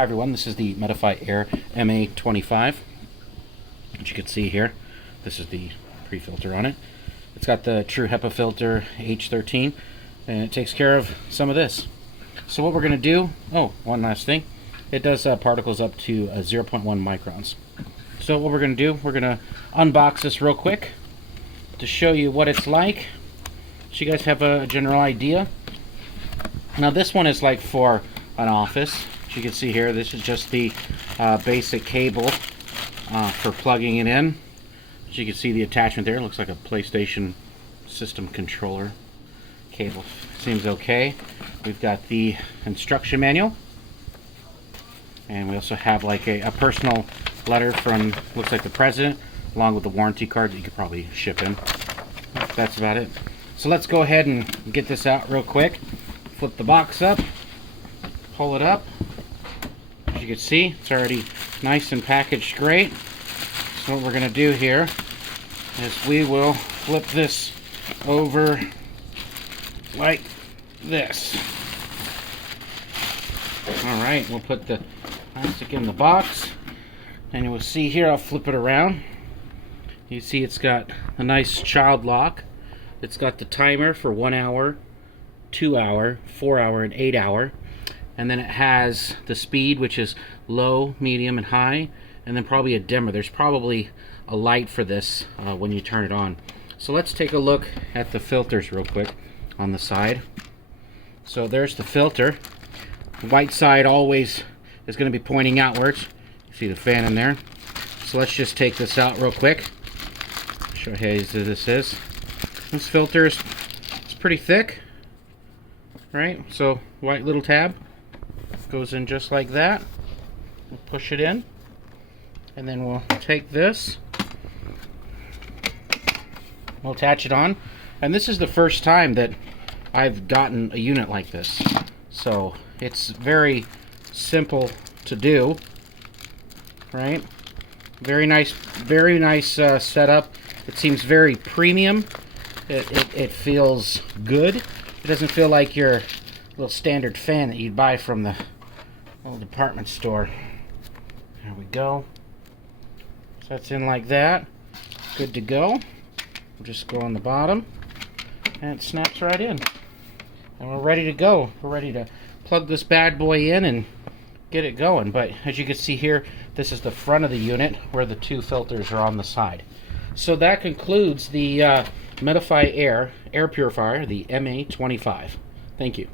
Hi everyone, this is the Medify Air MA-25. As you can see here, this is the pre-filter on it. It's got the true HEPA filter H13, and it takes care of some of this. So what we're going to do, one last thing, it does particles up to 0.1 microns. So what we're going to do, we're going to unbox this real quick to show you what it's like, so you guys have a general idea. Now this one is like for an office. As you can see here, this is just the basic cable for plugging it in. As you can see, the attachment there looks like a PlayStation system controller cable. Seems okay. We've got the instruction manual, and we also have like a personal letter from, looks like the president, along with the warranty card that you could probably ship in. That's about it. So let's go ahead and get this out real quick. Flip the box up, pull it up. As you can see, it's already nice and packaged great. So what we're going to do here is we will flip this over like this. Alright, we'll put the plastic in the box, and you will see here, I'll flip it around. You see it's got a nice child lock. It's got the timer for 1 hour, 2 hour, 4 hour, and 8 hour. And then it has the speed, which is low, medium, and high, and then probably a dimmer. There's probably a light for this when you turn it on. So let's take a look at the filters real quick on the side. So there's the filter. The white side always is going to be pointing outwards. You see the fan in there. So let's just take this out real quick. Show you how easy this is. This filter is pretty thick, right? So white little tab goes in just like that. We'll push it in, and then we'll take this, we'll attach it on. And this is the first time that I've gotten a unit like this, so it's very simple to do, right? Very nice setup. It seems very premium. It feels good. It doesn't feel like your little standard fan that you'd buy from the little department store. There we go. So that's in like that. Good to go. We'll just go on the bottom, and it snaps right in. And we're ready to go. We're ready to plug this bad boy in and get it going. But as you can see here, this is the front of the unit where the two filters are on the side. So that concludes the Medify Air Purifier, the MA-25. Thank you.